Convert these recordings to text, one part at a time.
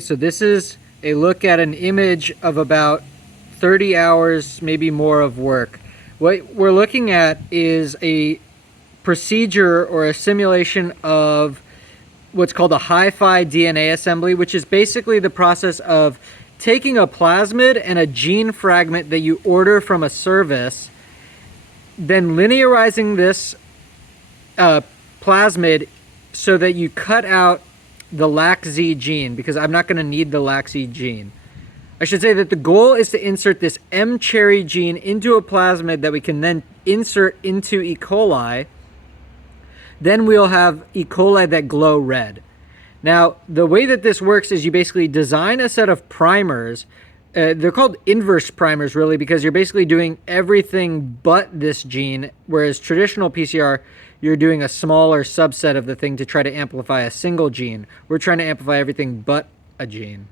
So this is a look at an image of about 30 hours, maybe more of work. What we're looking at is a procedure or a simulation of what's called a hi-fi DNA assembly, which is basically the process of taking a plasmid and a gene fragment that you order from a service, then linearizing this plasmid so that you cut out the LAC-Z gene, because I'm not going to need the LAC-Z gene. I should say that the goal is to insert this M-cherry gene into a plasmid that we can then insert into E. coli. Then we'll have E. coli that glow red. Now, the way that this works is you basically design a set of primers. They're called inverse primers, really, because you're basically doing everything but this gene, whereas traditional PCR, you're doing a smaller subset of the thing to try to amplify a single gene. We're trying to amplify everything but a gene.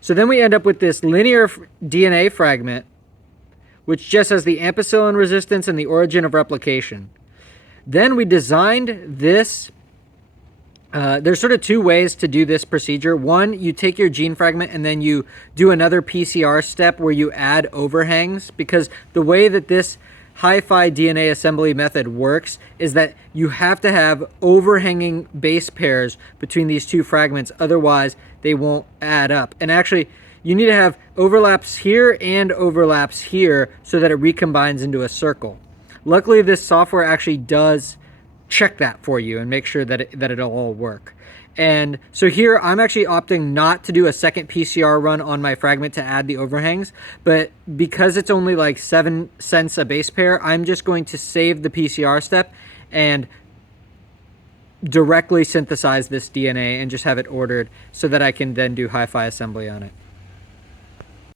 So then we end up with this linear DNA fragment, which just has the ampicillin resistance and the origin of replication. Then we designed this. There's sort of two ways to do this procedure. One, you take your gene fragment and then you do another PCR step where you add overhangs, because the way that this hi-fi DNA assembly method works is that you have to have overhanging base pairs between these two fragments, otherwise they won't add up. And actually, you need to have overlaps here and overlaps here so that it recombines into a circle. Luckily, this software actually does check that for you and make sure that it'll all work. And so here I'm actually opting not to do a second PCR run on my fragment to add the overhangs, but because it's only like 7 cents a base pair, I'm just going to save the PCR step and directly synthesize this DNA and just have it ordered so that I can then do hi-fi assembly on it.